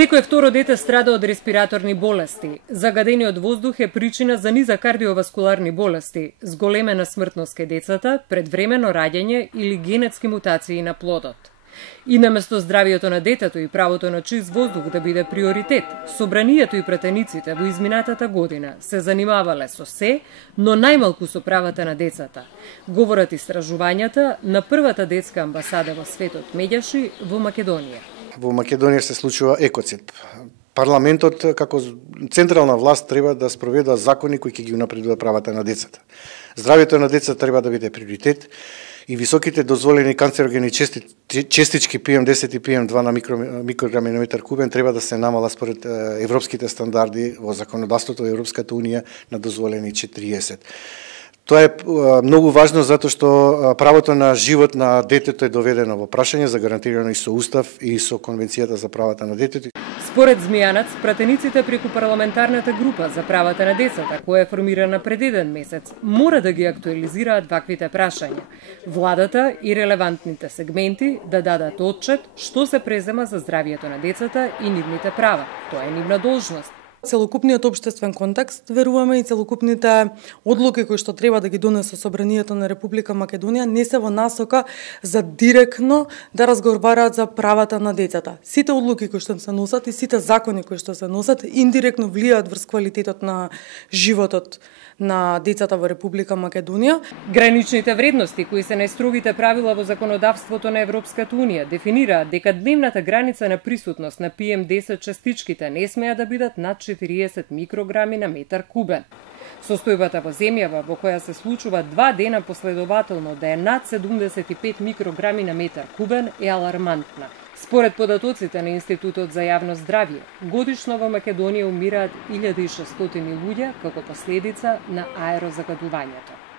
Секој второ дете страда од респираторни болести. Загадениот воздух е причина за низа кардиоваскуларни болести, зголемена смртност кај децата, предвремено раѓање или генетски мутации на плодот. И наместо здравието на детето и правото на чист воздух да биде приоритет, собранието и пратениците во изминатата година се занимавале со се, но најмалку со правата на децата. Говорат истражувањата на првата детска амбасада во светот Медјаши во Македонија. Во Македонија се случува екоцид. Парламентот како централна власт треба да спроведа закони кои ќе ги унапредуваат правата на децата. Здравието на децата треба да биде приоритет и високите дозволени канцерогени честички PM10 и PM2 на микрограми на метар кубен треба да се намала според европските стандарди во законодавството во Европската унија на дозволени 40. Тоа е многу важно затоа што правото на живот на детето е доведено во прашање, загарантирано и со устав и со Конвенцијата за правата на детето. Според Змијанац, пратениците преку парламентарната група за правата на децата, која е формирана пред еден месец, мора да ги актуализираат ваквите прашања. Владата и релевантните сегменти да дадат отчет што се презема за здравието на децата и нивните права. Тоа е нивна должност. Целокупниот општествен контекст, веруваме, и целокупните одлуки кои што треба да ги донесе Собранието на Република Македонија не се во насока за директно да разговараат за правата на децата. Сите одлуки кои што се носат и сите закони кои што се носат индиректно влијаат врз квалитетот на животот на децата во Република Македонија. Граничните вредности кои се најстрогите правила во законодавството на Европската унија дефинираат дека дневната граница на присутност на PM10 частичките не смеа да бидат над 40 микрограми на метар кубен. Состојбата во земјава во која се случува 2 дена последователно да е над 75 микрограми на метар кубен е алармантна. Според податоците на Институтот за јавно здравје, годишно во Македонија умираат 1600 луѓе како последица на аерозагадувањето.